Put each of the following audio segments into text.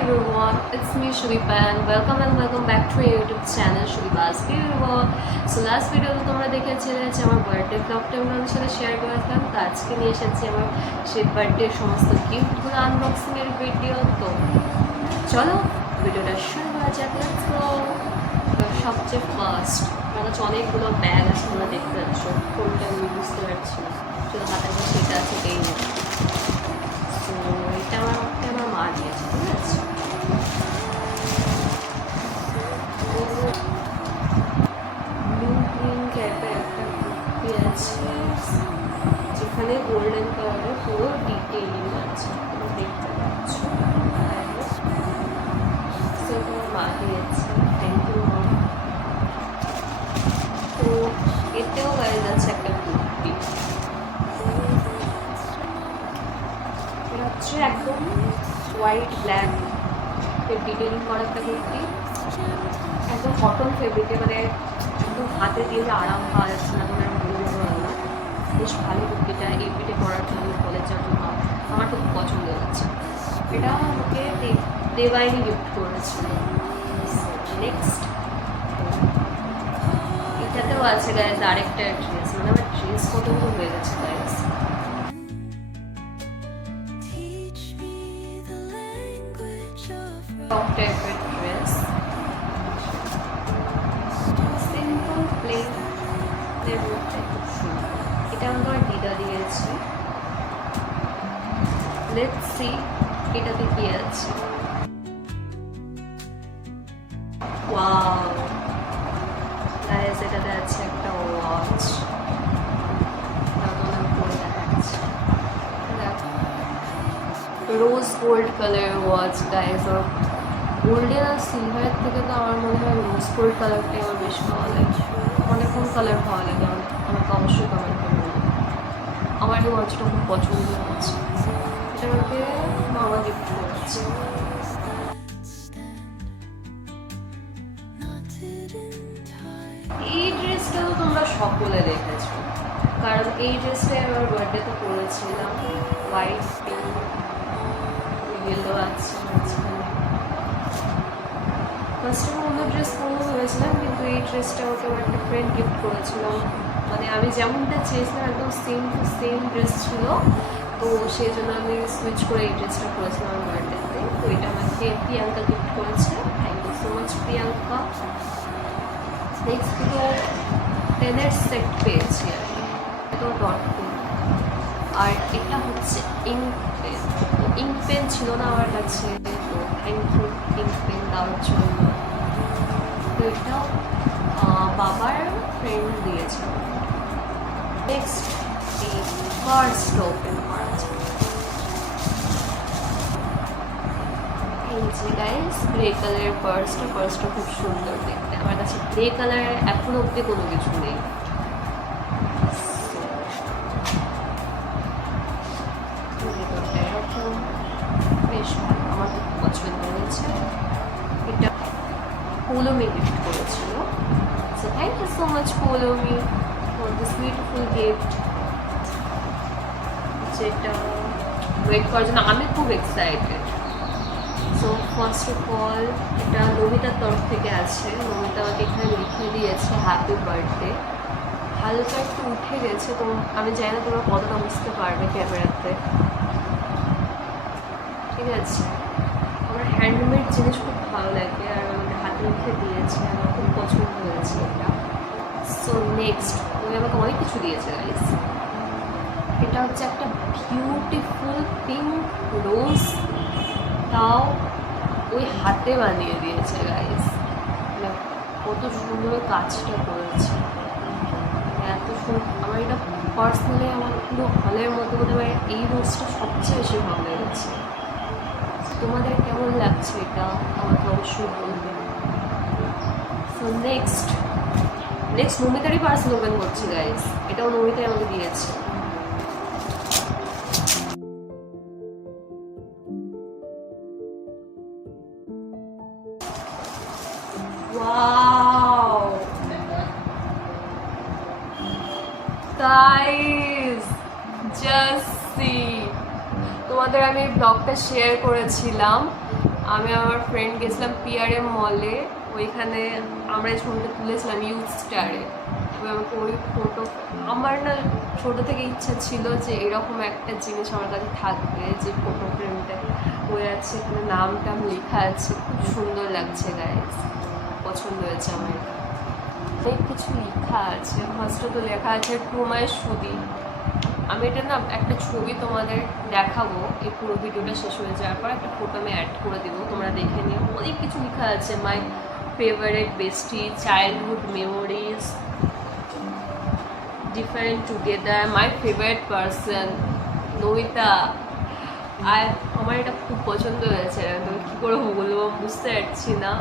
everyone, it's me Shuripa and welcome back to our YouTube channel Shuripa's Beauty World. So last video তো তোমরা দেখেছিলে যে আমার birthday ব্লগটা আমি তোমাদের সাথে শেয়ার করেছিলাম। তো আজকে নিয়ে এসেছি আমার সেই বার্থডের সমস্ত গিফটগুলো আনবক্সিং এর ভিডিও। তো চলো ভিডিওটা শুরু করা যাক, লেটস গো। সবচেয়ে ফার্স্ট আমার কাছে অনেকগুলো ব্যাগ আছে, তোমরা দেখতে পাচ্ছ, কোনটা আমি বুঝতে পারছি না, শুধু হাতের কাছে এটা আছে এই না। তো এটা আমার মা দিয়েছে, ঠিক আছে। ব্লু গ্রিন টাইপের একটা কুর্তি আছে যেখানে গোল্ডেন কালারের পুরো ডিটেইলিং আছে, তোমরা দেখতে পাচ্ছ। তো তোমার মা দিয়েছে, থ্যাংক ইউ মা। তো এতেও গাইজ আছে একটা কুর্তি, এটা হচ্ছে একদম হোয়াইট ব্ল্যাক ডিটেইলিং করা একটা কুর্তি, একদম কটন ফেব্রিকে, মানে একদম হাতে দিয়ে যে আরাম পাওয়া যাচ্ছে না, তোমার বলবো না। বেশ ভালো কুর্তিটা এই পিঠে পরার জন্য, কলেজ যাওয়ার জন্য আমার খুব পছন্দ হচ্ছে। এটা আমাকে দেবাইনি গিফট করেছিল। নেক্সট এটাতেও আছে গাইজ আরেকটা ড্রেস, মানে আমার ড্রেস কতগুলো হয়ে গেছে গাইজ। টপ টাইপের ড্রেস, সিম্পল প্লেন এর মধ্যে খুব সুন্দর। এটা আমার দিদা দিয়েছে। লেটস সি এটাতে কি আছে। ওয়াও গাইস, এটাতে আছে একটা watch, rose gold colour watch guys. আর গোল্ডেন আর সিলভারের থেকে তো আমার মনে হয় রোজ গোল্ড কালারটাই আমার বেশ ভালো লাগে। অনেক কোন কালার ভালো লাগে আমাকে অবশ্যই কমেন্ট করবে। আমার এই ওয়াচটা খুব পছন্দ হচ্ছে, এটা আমাকে মামা গিফট করেছে। এই ড্রেসটাও তোমরা সকলে দেখেছো, কারণ এই ড্রেসটা আমার বার্থডেতে পরেছিলাম। হোয়াইট পিঙ্ক ইয়েলো আছে মাঝখানে। ফার্স্ট টাইম অন্য ড্রেস পরবো ভেবেছিলাম, কিন্তু এই ড্রেসটা আমাকে আমার একটা ফ্রেন্ড গিফট করেছিল। মানে আমি যেমনটা চেয়েছিলাম একদম সেম টু সেম ড্রেস ছিল, তো সেই জন্য আমি সুইচ করে এই ড্রেসটা করেছিলাম আমার বার্থডেতে। তো এটা আমাকে প্রিয়াঙ্কা গিফট করেছে, thank you so much Priyanka. Next দুটো পেনের সেট পেয়েছি আমি, এটা ডট পেন, আর এটা হচ্ছে ইঙ্ক পেন। তো ইঙ্ক পেন ছিল না আমার কাছে, তো থ্যাংক ইউ ইঙ্ক পেন দেওয়ার জন্য। তো এটাও বাবার ফ্রেন্ড দিয়েছে। নেক্সট এই পার্সটা ওপেন করা যায়। এই যে গাইস গ্রে কালারের পার্সটা খুব সুন্দর দেখতে। আমার কাছে গ্রে কালারের এখনো অব্দি কোনো কিছু নেই। এরকম বেশ ভালো, আমার খুব পছন্দ হয়েছে। এটা পৌলমি গিফট করেছিল, so thank you so much Poulami for this beautiful gift, যেটা ওয়েট করার জন্য আমি খুব excited. So first of all এটা নমিতার তরফ থেকে আছে। নমিতা আমাকে এখানে লিখে দিয়েছে হ্যাপি বার্থডে। হালকা একটু উঠে গেছে, তো আমি জানি না তোমরা কতটা বুঝতে পারবে ক্যামেরাতে, ঠিক আছে। আমার হ্যান্ডমেড জিনিস খুব ভালো লাগে, আর আমাকে হাতে লিখে দিয়েছে, আমার খুব পছন্দ হয়েছে এটা। সো নেক্সট উনি আমাকে অনেক কিছু দিয়েছে গাইস। এটা হচ্ছে একটা বিউটিফুল পিঙ্ক রোজ, তাও ওই হাতে বানিয়ে দিয়েছে গাইস। কত সুন্দর কাজটা করেছে, এত সুন্দর। আমার এটা পার্সোনালি আমার পুরো হলের মধ্যে মধ্যে আমার এই রোজটা সবচেয়ে বেশি ভালো লেগেছে। তোমাদের কেমন লাগছে এটা আমাকে অবশ্যই বলবে। সো নেক্সট নমিতারই পার্সেল ওপেন করছি গাইস। এটাও নমিতাই আমাকে দিয়েছে। Wow guys, just see. তোমাদের আমি ব্লগটা শেয়ার করেছিলাম আমি আমার ফ্রেন্ড গেছিলাম পিআরএম মলে, ওইখানে আমরা এই ছবিটা তুলেছিলাম ইউথ স্টারে। ওই আমাকে ওই ফটো, আমার না ছোটো থেকে ইচ্ছা ছিল যে এরকম একটা জিনিস আমার কাছে থাকবে, যে ফটো ফ্রেমটা হয়ে আছে, এখানে নাম টাম লেখা আছে, খুব সুন্দর লাগছে গাইস, পছন্দ হয়েছে আমার। অনেক কিছু লেখা আছে, ফার্স্টে তো লেখা আছে টু মাই সুদি। আমি এটা না একটা ছবি তোমাদের দেখাবো, এই পুরো ভিডিওটা শেষ হয়ে যাওয়ার পর একটা ফটো আমি অ্যাড করে দেবো, তোমরা দেখে নিও। অনেক কিছু লেখা আছে, my favourite bestie, childhood memories, different together, my favourite person Namita. আর আমার এটা খুব পছন্দ হয়েছে, আমি কী করে বলবো বুঝতে পারছি না।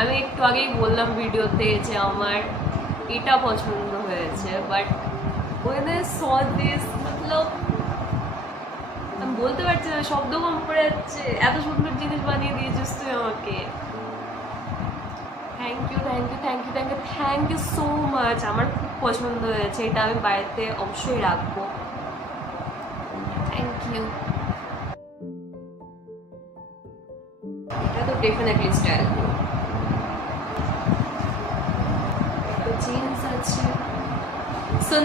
আমি একটু আগেই বললাম ভিডিওতে যে আমার এটা পছন্দ হয়েছে, but when I saw this, মতলব আমি বলতে পারছি না, শব্দ কম পড়ে যাচ্ছে, এত সুন্দর জিনিস বানিয়ে দিয়েছিস তুই আমাকে। Thank you thank you thank you thank you thank you so much. আমার খুব পছন্দ হয়েছে, এটা আমি বাড়িতে অবশ্যই রাখবো। Thank you. এটা তো ডেফিনেটলি স্টাইল। জিন্স আছে। সো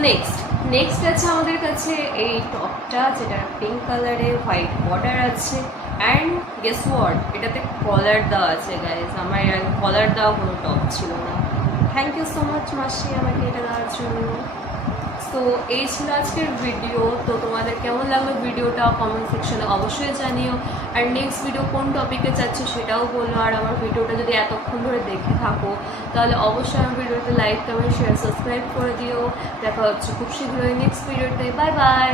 নেক্সট আছে আমাদের কাছে এই টপটা, যেটা পিঙ্ক কালারে হোয়াইট বর্ডার আছে, অ্যান্ড গেস হোয়াট, এটাতে কলার দেওয়া আছে গাইজ। আমার এর আগে কলার দেওয়া কোনো টপ ছিল না। থ্যাংক ইউ সো মাচ মাসি আমাকে এটা দেওয়ার জন্য। তো এই ছিল আজকের ভিডিও। তো তোমাদের কেমন লাগলো ভিডিওটা কমেন্ট সেকশনে অবশ্যই জানিও। আর নেক্সট ভিডিও কোন টপিকে চাচ্ছো সেটাও বলো। আর আমার ভিডিওটা যদি এতক্ষণ ধরে দেখে থাকো তাহলে অবশ্যই আমার ভিডিওতে লাইক কমেন্ট শেয়ার সাবস্ক্রাইব করে দিও। দেখা হচ্ছে খুব শীঘ্রই নেক্সট ভিডিওতে। Bye bye.